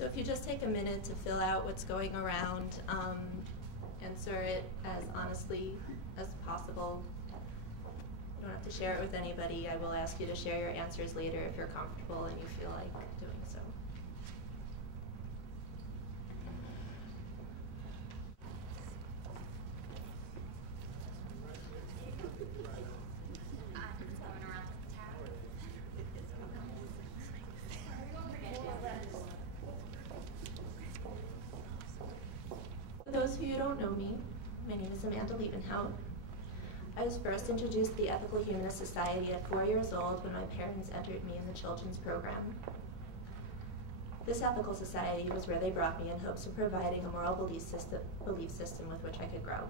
So if you just take a minute to fill out what's going around, answer it as honestly as possible. You don't have to share it with anybody. I will ask you to share your answers later if you're comfortable and you feel like doing so. For those of you who don't know me, my name is Amanda Liebenhout. I was first introduced to the Ethical Humanist Society at 4 years old when my parents entered me in the children's program. This ethical society was where they brought me in hopes of providing a moral belief system with which I could grow.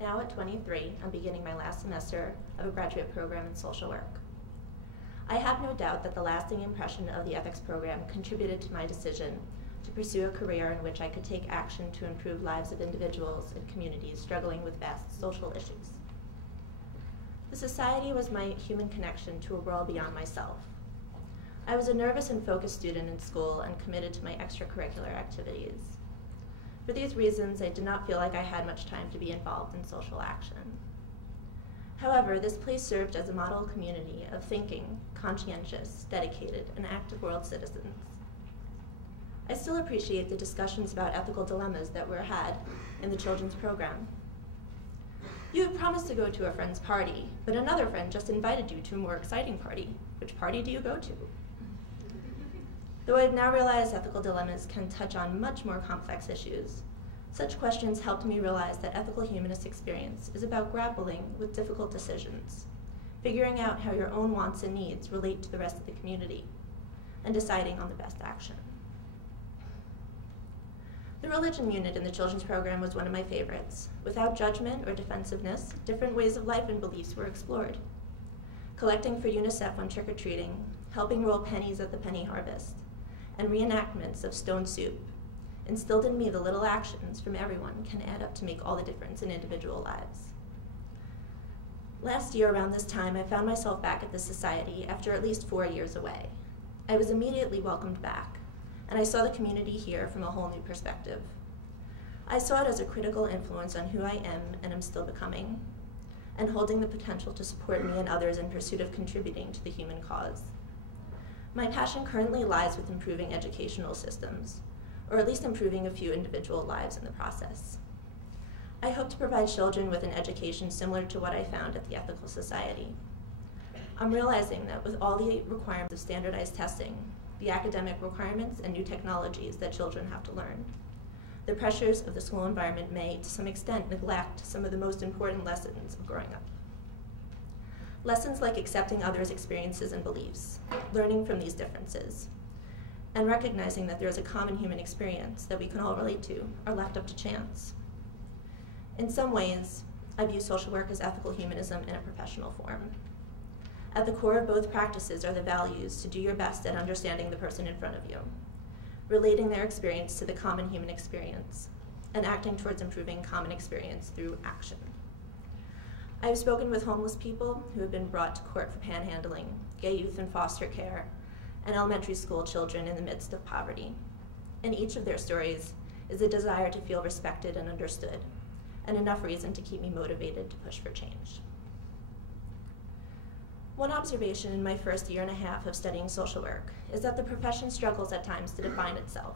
Now at 23, I'm beginning my last semester of a graduate program in social work. I have no doubt that the lasting impression of the ethics program contributed to my decision to pursue a career in which I could take action to improve lives of individuals and communities struggling with vast social issues. The society was my human connection to a world beyond myself. I was a nervous and focused student in school and committed to my extracurricular activities. For these reasons, I did not feel like I had much time to be involved in social action. However, this place served as a model community of thinking, conscientious, dedicated, and active world citizens. I still appreciate the discussions about ethical dilemmas that were had in the children's program. You have promised to go to a friend's party, but another friend just invited you to a more exciting party. Which party do you go to? Though I have now realized ethical dilemmas can touch on much more complex issues, such questions helped me realize that ethical humanist experience is about grappling with difficult decisions, figuring out how your own wants and needs relate to the rest of the community, and deciding on the best action. The religion unit in the children's program was one of my favorites. Without judgment or defensiveness, different ways of life and beliefs were explored. Collecting for UNICEF when trick-or-treating, helping roll pennies at the penny harvest, and reenactments of stone soup instilled in me the little actions from everyone can add up to make all the difference in individual lives. Last year around this time, I found myself back at the society after at least 4 years away. I was immediately welcomed back, and I saw the community here from a whole new perspective. I saw it as a critical influence on who I am and am still becoming, and holding the potential to support me and others in pursuit of contributing to the human cause. My passion currently lies with improving educational systems, or at least improving a few individual lives in the process. I hope to provide children with an education similar to what I found at the Ethical Society. I'm realizing that with all the requirements of standardized testing, the academic requirements and new technologies that children have to learn, the pressures of the school environment may, to some extent, neglect some of the most important lessons of growing up. Lessons like accepting others' experiences and beliefs, learning from these differences, and recognizing that there is a common human experience that we can all relate to are left up to chance. In some ways, I view social work as ethical humanism in a professional form. At the core of both practices are the values to do your best at understanding the person in front of you, relating their experience to the common human experience, and acting towards improving common experience through action. I have spoken with homeless people who have been brought to court for panhandling, gay youth in foster care, and elementary school children in the midst of poverty. In each of their stories is a desire to feel respected and understood, and enough reason to keep me motivated to push for change. One observation in my first year and a half of studying social work is that the profession struggles at times to define itself.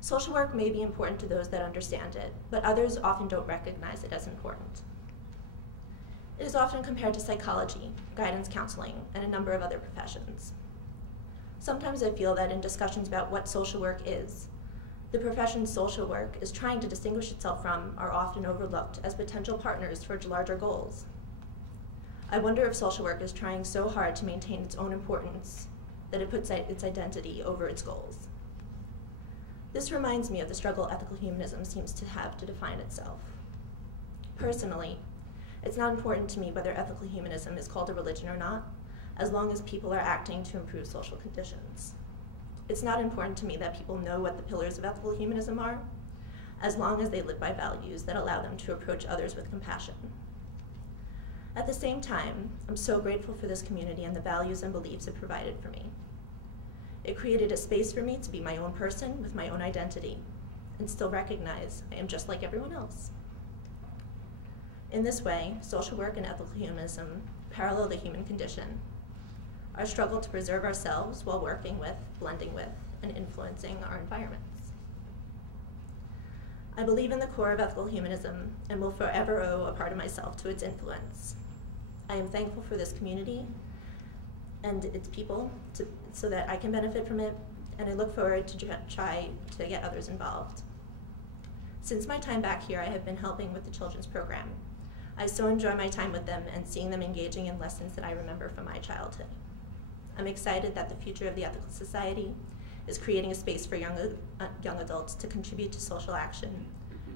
Social work may be important to those that understand it, but others often don't recognize it as important. It is often compared to psychology, guidance counseling, and a number of other professions. Sometimes I feel that in discussions about what social work is, the profession social work is trying to distinguish itself from are often overlooked as potential partners towards larger goals. I wonder if social work is trying so hard to maintain its own importance that it puts its identity over its goals. This reminds me of the struggle ethical humanism seems to have to define itself. Personally, it's not important to me whether ethical humanism is called a religion or not, as long as people are acting to improve social conditions. It's not important to me that people know what the pillars of ethical humanism are, as long as they live by values that allow them to approach others with compassion. At the same time, I'm so grateful for this community and the values and beliefs it provided for me. It created a space for me to be my own person with my own identity and still recognize I am just like everyone else. In this way, social work and ethical humanism parallel the human condition, our struggle to preserve ourselves while working with, blending with, and influencing our environments. I believe in the core of ethical humanism and will forever owe a part of myself to its influence. I am thankful for this community and its people so that I can benefit from it, and I look forward to try to get others involved. Since my time back here, I have been helping with the children's program. I so enjoy my time with them and seeing them engaging in lessons that I remember from my childhood. I'm excited that the future of the Ethical Society is creating a space for young adults to contribute to social action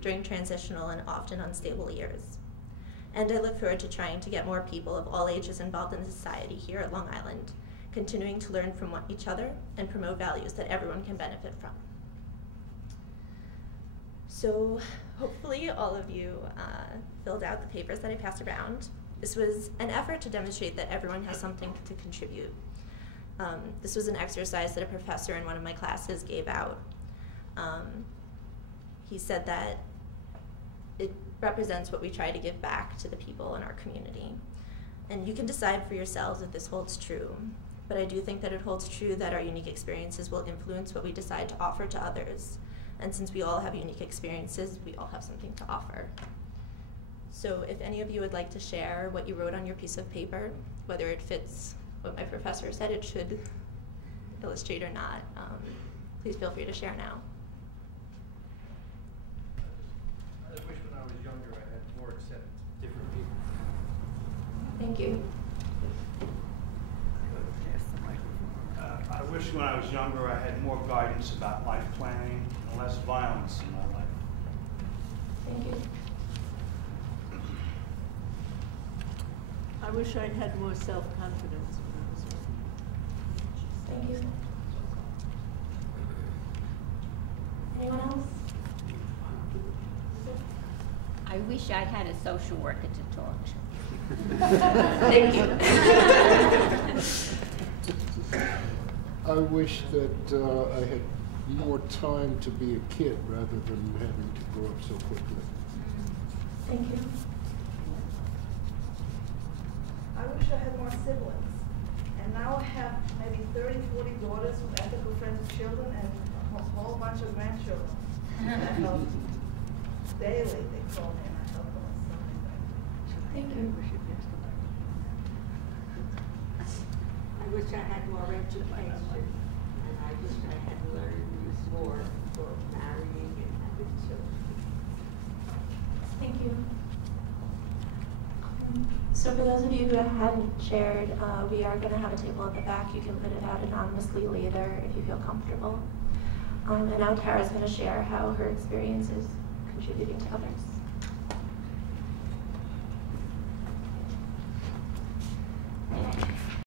during transitional and often unstable years. And I look forward to trying to get more people of all ages involved in the society here at Long Island, continuing to learn from each other and promote values that everyone can benefit from. So hopefully all of you filled out the papers that I passed around. This was an effort to demonstrate that everyone has something to contribute. This was an exercise that a professor in one of my classes gave out. He said that it represents what we try to give back to the people in our community. And you can decide for yourselves if this holds true, but I do think that it holds true that our unique experiences will influence what we decide to offer to others. And since we all have unique experiences, we all have something to offer. So if any of you would like to share what you wrote on your piece of paper, whether it fits what my professor said it should illustrate or not, please feel free to share now. I wish when I was younger I had more acceptance of different people. Thank you. I wish when I was younger I had more guidance about life planning and less violence in my life. Thank you. I wish I'd had more self-confidence when I was young. Thank you. Anyone else? I wish I had a social worker to talk to. Thank you. I wish that I had more time to be a kid rather than having to grow up so quickly. Thank you. I wish I had more siblings. And now I have maybe 30, 40 daughters with ethical friends of children and a whole bunch of grandchildren. And I help daily, they call me, and I help them with something like that. Thank you. I wish I had more education, and I wish I had learned more for marrying and having children. Thank you. So for those of you who hadn't shared, we are going to have a table at the back. You can put it out anonymously later if you feel comfortable. And now Tara's going to share how her experience is contributing to others.